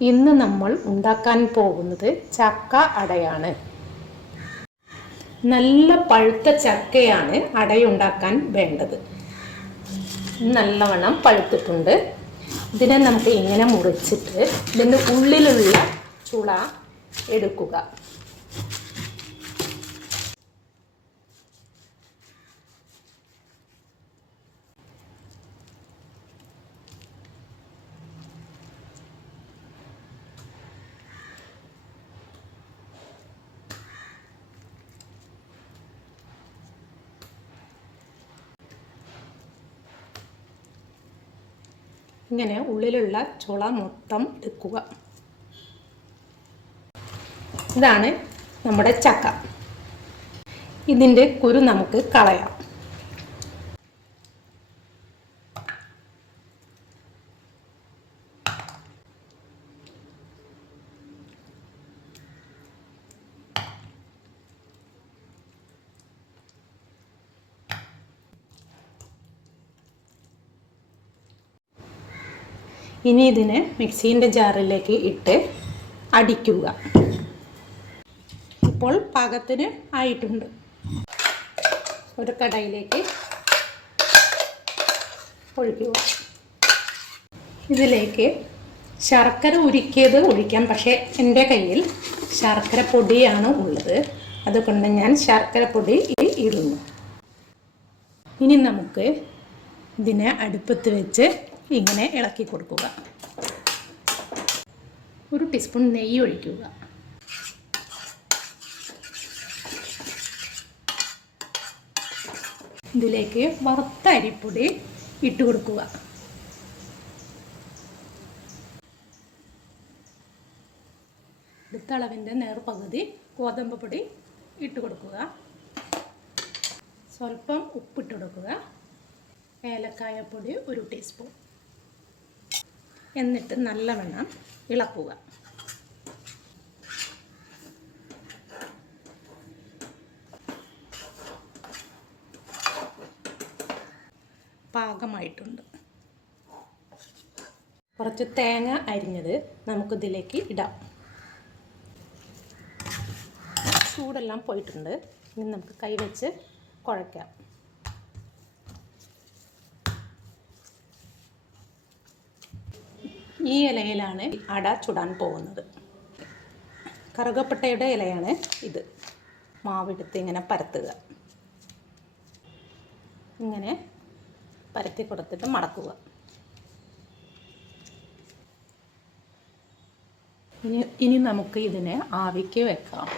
ഇന്ന് നമ്മൾ ഉണ്ടാക്കാൻ പോകുന്നത് ചക്ക അടയാണ്. നല്ല പഴുത്ത ചക്കയാണ് അടയുണ്ടാക്കാൻ വേണ്ടത്. നല്ലവണ്ണം പഴുത്തിട്ടുണ്ട്. ഇതിനെ നമുക്ക് ഇങ്ങനെ മുറിച്ചിട്ട് ഇതിൻ്റെ ഉള്ളിലുള്ള ചുള എടുക്കുക. ഇങ്ങനെ ഉള്ളിലുള്ള ചുള മൊത്തം എടുക്കുക. ഇതാണ് നമ്മുടെ ചക്ക. ഇതിൻ്റെ കുരു നമുക്ക് കളയാം. ഇനി ഇതിനെ മിക്സീൻ്റെ ജാറിലേക്ക് ഇട്ട് അടിക്കുക. ഇപ്പോൾ പാകത്തിന് ആയിട്ടുണ്ട്. ഒരു കടായിലേക്ക് ഒഴിക്കുക. ഇതിലേക്ക് ശർക്കര ഉരുക്കിയത് ഒഴിക്കാം. പക്ഷേ എൻ്റെ കയ്യിൽ ശർക്കര പൊടിയാണ് ഉള്ളത്, അതുകൊണ്ട് ഞാൻ ശർക്കര പൊടി ഇടുന്നു. ഇനി നമുക്ക് ഇതിനെ അടുപ്പത്ത് വെച്ച് ഇങ്ങനെ ഇളക്കി കൊടുക്കുക. ഒരു ടീസ്പൂൺ നെയ്യ് ഒഴിക്കുക. ഇതിലേക്ക് വറുത്ത അരിപ്പൊടി ഇട്ട് കൊടുക്കുക. അടുത്ത അളവിൻ്റെ നേർപകുതി ഗോതമ്പ് പൊടി ഇട്ട് കൊടുക്കുക. സ്വല്പം ഉപ്പിട്ട് കൊടുക്കുക. ഏലക്കായപ്പൊടി ഒരു ടീസ്പൂൺ. എന്നിട്ട് നല്ലവണ്ണം ഇളക്കുക. പാകമായിട്ടുണ്ട്. കുറച്ച് തേങ്ങ അരിഞ്ഞത് നമുക്കിതിലേക്ക് ഇടാം. ചൂടെല്ലാം പോയിട്ടുണ്ട്. ഇനി നമുക്ക് കൈവച്ച് കുഴയ്ക്കാം. ഈ ഇലയിലാണ് അട ചുടാൻ പോകുന്നത്. കറുകപ്പട്ടയുടെ ഇലയാണ് ഇത്. മാവെടുത്ത് ഇങ്ങനെ പരത്തുക. ഇങ്ങനെ പരത്തി കൊടുത്തിട്ട് മടക്കുക. ഇനി നമുക്ക് ഇതിനെ ആവിക്ക് വെക്കാം.